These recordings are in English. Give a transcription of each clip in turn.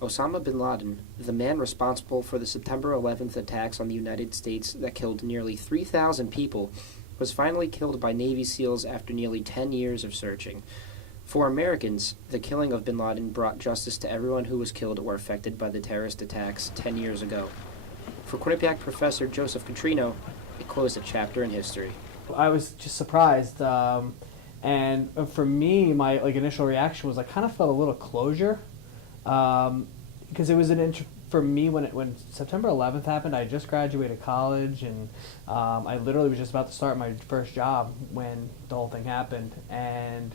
Osama bin Laden, the man responsible for the September 11th attacks on the United States that killed nearly 3,000 people, was finally killed by Navy SEALs after nearly 10 years of searching. For Americans, the killing of bin Laden brought justice to everyone who was killed or affected by the terrorist attacks 10 years ago. For Quinnipiac professor Joseph Catrino, it closed a chapter in history. I was just surprised, and for me, my initial reaction was I kind of felt a little closure, because it was for me when September 11th happened. I just graduated college, and I literally was just about to start my first job when the whole thing happened, and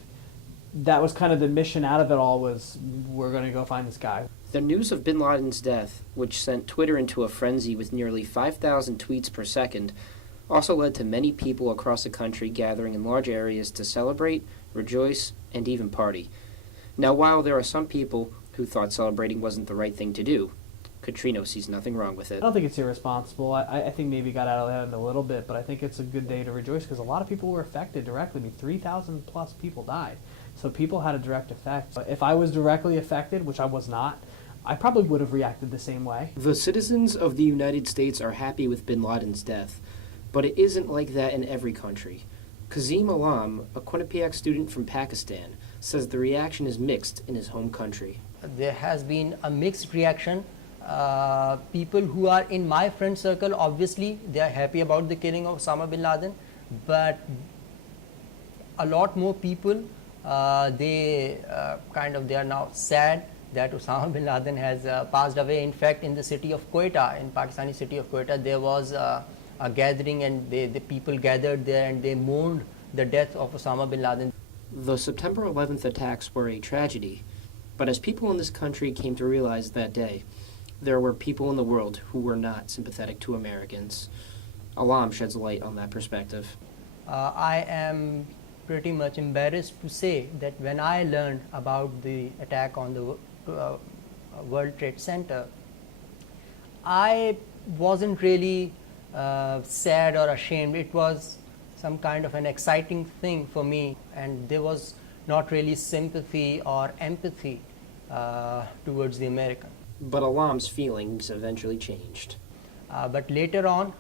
that was kind of the mission out of it all, was we're going to go find this guy. The news of bin Laden's death, which sent Twitter into a frenzy with nearly 5,000 tweets per second, also led to many people across the country gathering in large areas to celebrate, rejoice, and even party. Now, while there are some people who thought celebrating wasn't the right thing to do, Catrino sees nothing wrong with it. I don't think it's irresponsible. I think maybe got out of hand a little bit, but I think it's a good day to rejoice because a lot of people were affected directly. I mean, 3,000 plus people died. So people had a direct effect. But if I was directly affected, which I was not, I probably would have reacted the same way. The citizens of the United States are happy with bin Laden's death, but it isn't like that in every country. Kazim Alam, a Quinnipiac student from Pakistan, says the reaction is mixed in his home country. There has been a mixed reaction. People who are in my friend circle, obviously, they are happy about the killing of Osama bin Laden, but a lot more people, they are now sad that Osama bin Laden has passed away. In fact, in the city of Quetta, in Pakistani city of Quetta, there was a gathering, and the people gathered there and they mourned the death of Osama bin Laden. The September 11th attacks were a tragedy, but as people in this country came to realize that day, there were people in the world who were not sympathetic to Americans. Alam sheds light on that perspective. I am pretty much embarrassed to say that when I learned about the attack on the World Trade Center, I wasn't really sad or ashamed. It was some kind of an exciting thing for me, and there was not really sympathy or empathy towards the American. But Alam's feelings eventually changed. But later on,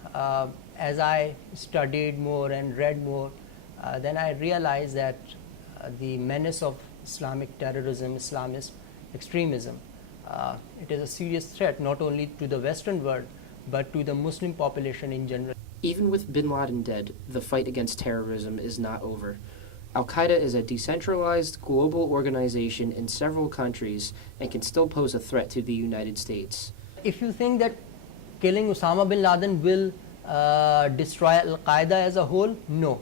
as I studied more and read more, then I realized that the menace of Islamic terrorism, Islamist extremism, it is a serious threat not only to the Western world, but to the Muslim population in general. Even with bin Laden dead, the fight against terrorism is not over. Al-Qaeda is a decentralized global organization in several countries and can still pose a threat to the United States. If you think that killing Osama bin Laden will destroy Al-Qaeda as a whole, no,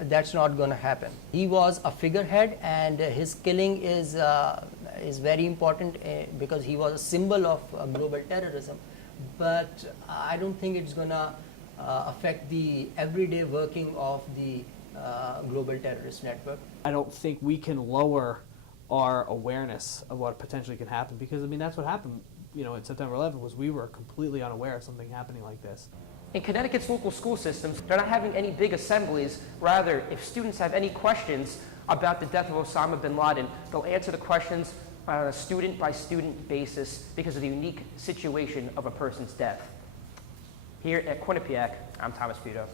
that's not going to happen. He was a figurehead, and his killing is very important because he was a symbol of global terrorism. But I don't think it's going to affect the everyday working of the global terrorist network. I don't think we can lower our awareness of what potentially can happen, because I mean that's what happened, in September 11th, was we were completely unaware of something happening like this. In Connecticut's local school systems, they're not having any big assemblies. Rather, if students have any questions about the death of Osama bin Laden, they'll answer the questions on a student-by-student basis because of the unique situation of a person's death. Here at Quinnipiac, I'm Thomas Pito.